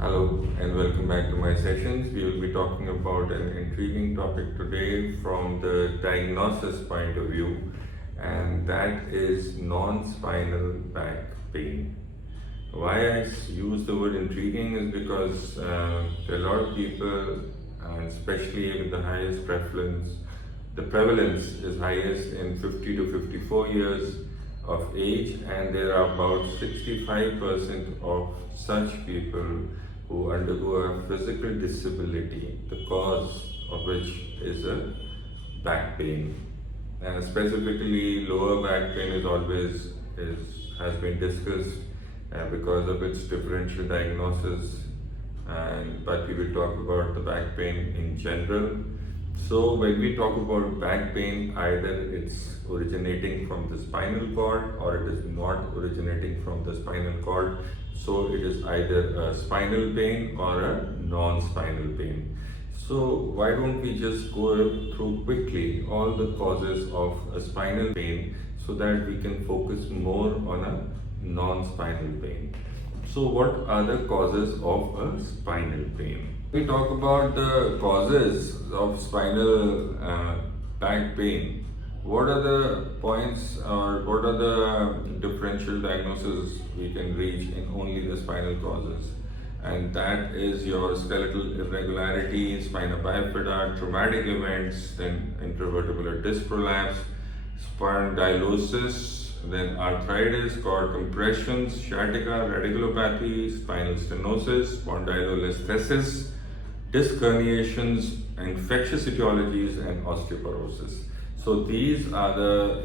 Hello and welcome back to my sessions. We will be talking about an intriguing topic today from the diagnosis point of view, and that is non-spinal back pain. Why I use the word intriguing is because there are a lot of people, and especially with the highest prevalence, the prevalence is highest in 50 to 54 years of age, and there are about 65% of such people who undergo a physical disability, the cause of which is a back pain. And specifically, lower back pain has been discussed because of its differential diagnosis, but we will talk about the back pain in general. So when we talk about back pain, either it's originating from the spinal cord or it is not originating from the spinal cord. So it is either a spinal pain or a non-spinal pain. So why don't we just go through quickly all the causes of a spinal pain so that we can focus more on a non-spinal pain. So what are the causes of a spinal pain? We talk about the causes of spinal back pain. What are the points or what are the differential diagnoses we can reach in only the spinal causes? And that is your skeletal irregularity, spina bifida, traumatic events, then intervertebral disc prolapse, spondylosis, then arthritis, cord compressions, sciatica, radiculopathy, spinal stenosis, spondylolisthesis, disc herniations, infectious etiologies, and osteoporosis. So these are the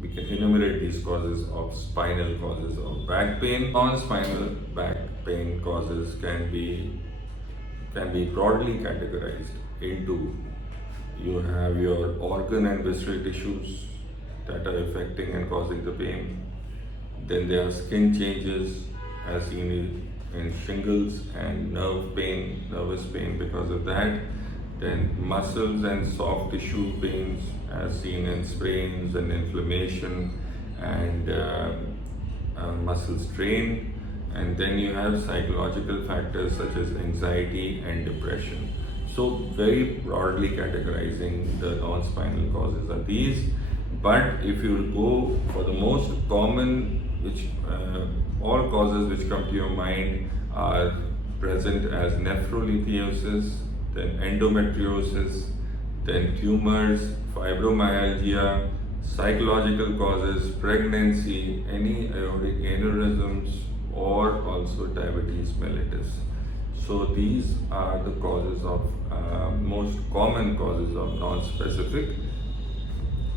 we can enumerate these causes of spinal causes of back pain. Non-spinal back pain causes can be broadly categorized into, you have your organ and visceral tissues that are affecting and causing the pain. Then there are skin changes as seen in shingles and nervous pain because of that. Then muscles and soft tissue pains as seen in sprains and inflammation and muscle strain. And then you have psychological factors such as anxiety and depression. So very broadly categorizing the non-spinal causes are these. But if you go for the most common, which all causes which come to your mind are present as nephrolithiasis, then endometriosis, then tumors, fibromyalgia, psychological causes, pregnancy, any aortic aneurysms, or also diabetes mellitus. So these are the causes of most common causes of non-specific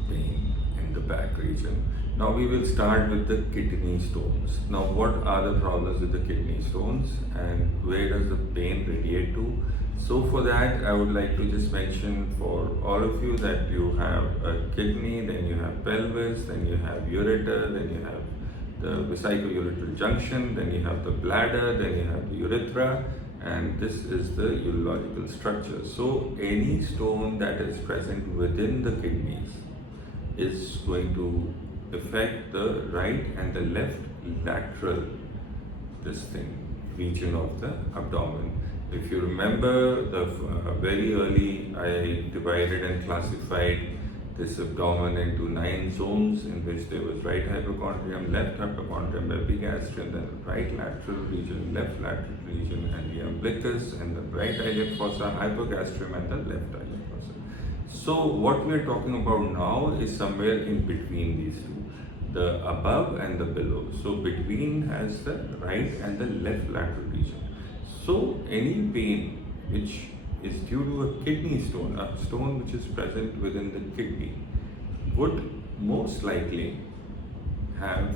pain in the back region. Now we will start with the kidney stones. Now what are the problems with the kidney stones and where does the pain radiate to? So for that I would like to just mention for all of you that you have a kidney, then you have pelvis, then you have ureter, then you have the vesico-ureteral junction, then you have the bladder, then you have the urethra, and this is the urological structure. So any stone that is present within the kidneys is going to affect the right and the left lateral region of the abdomen. If you remember, very early I divided and classified this abdomen into 9 zones in which there was right hypochondrium, left hypochondrium, epigastrium, then the right lateral region, left lateral region, and the umbilicus, and the right iliac fossa, hypogastrium, and the left iliac fossa. So what we are talking about now is somewhere in between these two, the above and the below. So between has the right and the left lateral region. So any pain which is due to a kidney stone, a stone which is present within the kidney, would most likely have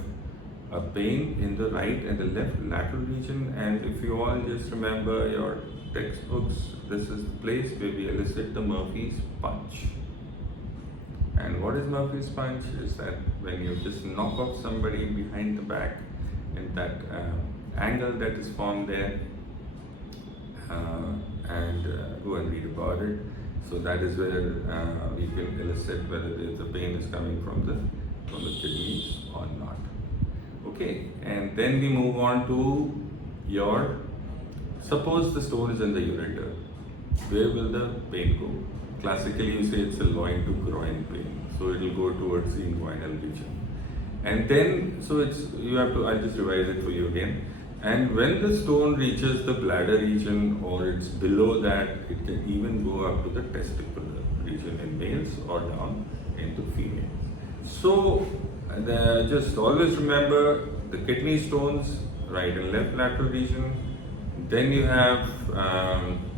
a pain in the right and the left lateral region. And if you all just remember your textbooks, this is the place where we elicit the Murphy's punch. And what is Murphy's punch? Is that when you just knock off somebody behind the back in that angle that is formed there, and go and read about it. So that is where we can elicit whether the pain is coming from the kidneys or not. Okay, and then we move on to your, suppose the stone is in the ureter, where will the pain go? Classically, you say it's a loin to groin pain, so it will go towards the inguinal region. And then, so it's, you have to, I'll just revise it for you again. And when the stone reaches the bladder region or it's below that, it can even go up to the testicular region in males or down into females. So, just always remember the kidney stones, right and left lateral region. Then you have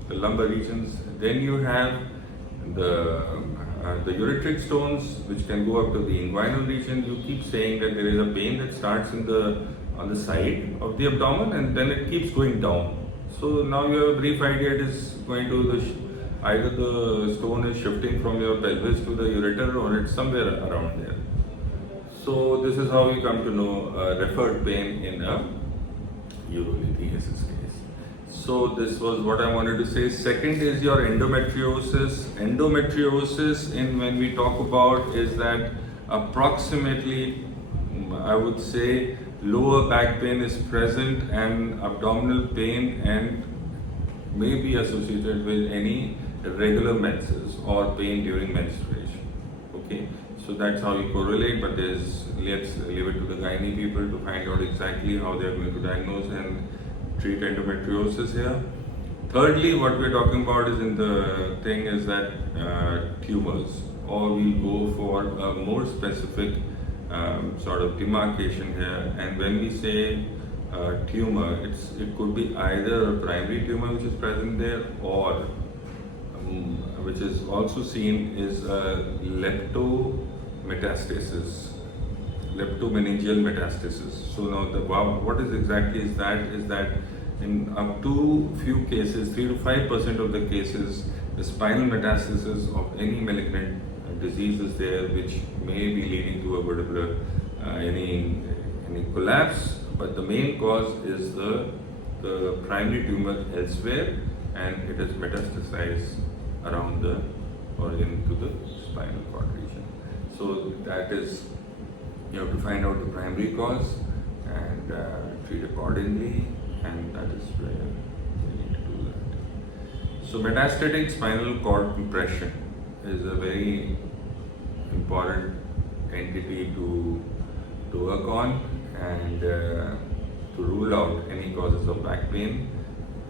the lumbar regions. Then you have the ureteric stones, which can go up to the inguinal region. You keep saying that there is a pain that starts on the side of the abdomen and then it keeps going down. So now you have a brief idea, it is going to either the stone is shifting from your pelvis to the ureter or it's somewhere around there. So this is how you come to know referred pain in a urolithiasis case. So this was what I wanted to say. Second is your endometriosis. Endometriosis, when we talk about, is that approximately, I would say, lower back pain is present and abdominal pain and may be associated with any irregular menses or pain during menstruation. Okay, so that's how you correlate, but let's leave it to the gynae people to find out exactly how they're going to diagnose and treat endometriosis here. Thirdly, what we're talking about is that tumors, or we go for a more specific sort of demarcation here. And when we say tumor, it could be either a primary tumor which is present there, or which is also seen is leptometastasis, leptomeningeal metastasis. So now what is exactly is that in up to few cases, 3 to 5% of the cases, the spinal metastasis of any malignant disease is there, which may be leading to a vertebral any collapse, but the main cause is the primary tumor elsewhere, and it is metastasized around the or into the spinal cord region. So that is, you have to find out the primary cause and treat accordingly, and that is where we need to do that. So metastatic spinal cord compression is a very important entity to work on and to rule out any causes of back pain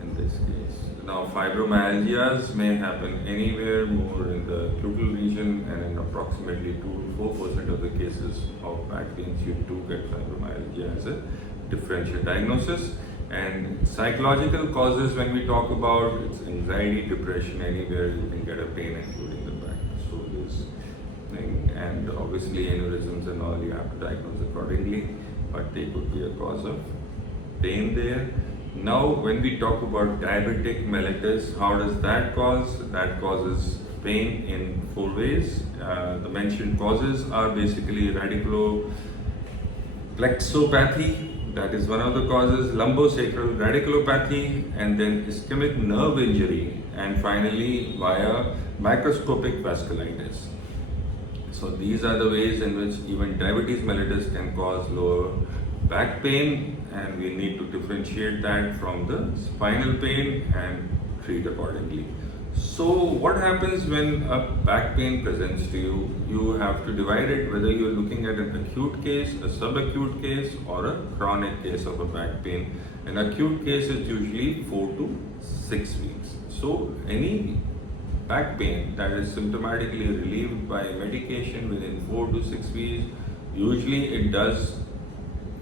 in this case. Now, fibromyalgias may happen anywhere more in the gluteal region, and in approximately 2 to 4% of the cases of back pains, you do get fibromyalgia as a differential diagnosis. And psychological causes, when we talk about, it's anxiety, depression, anywhere you can get a pain, including the back. So this thing, and obviously aneurysms and all, you have to diagnose accordingly, but they could be a cause of pain there. Now, when we talk about diabetic mellitus, how does that cause? That causes pain in 4 ways. The mentioned causes are basically radiculoplexopathy, that is one of the causes, lumbosacral radiculopathy, and then ischemic nerve injury, and finally via microscopic vasculitis. So these are the ways in which even diabetes mellitus can cause lower back pain, and we need to differentiate that from the spinal pain and treat accordingly. So what happens when a back pain presents to you? You have to divide it whether you're looking at an acute case, a subacute case, or a chronic case of a back pain. An acute case is usually 4 to 6 weeks. So any back pain that is symptomatically relieved by medication within 4 to 6 weeks, usually it does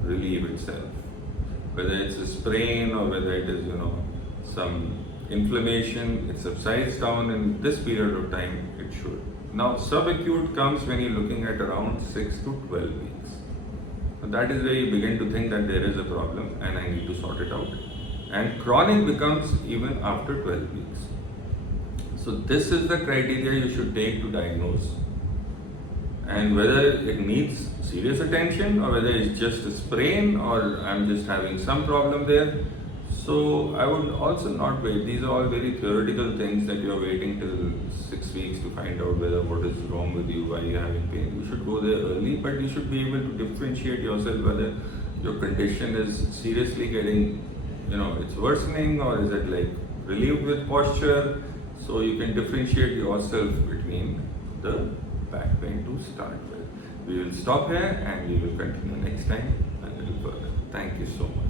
relieve itself. Whether it's a sprain or whether it is, some inflammation, it subsides down in this period of time, it should. Now, subacute comes when you're looking at around 6 to 12 weeks. And that is where you begin to think that there is a problem and I need to sort it out. And chronic becomes even after 12 weeks. So this is the criteria you should take to diagnose. And whether it needs serious attention or whether it's just a sprain or I'm just having some problem there. So I would also not wait. These are all very theoretical things that you're waiting till 6 weeks to find out whether what is wrong with you, why you're having pain. You should go there early, but you should be able to differentiate yourself whether your condition is seriously getting it's worsening, or is it like relieved with posture? So you can differentiate yourself between the back pain to start with. We will stop here and we will continue next time a little further. Thank you so much.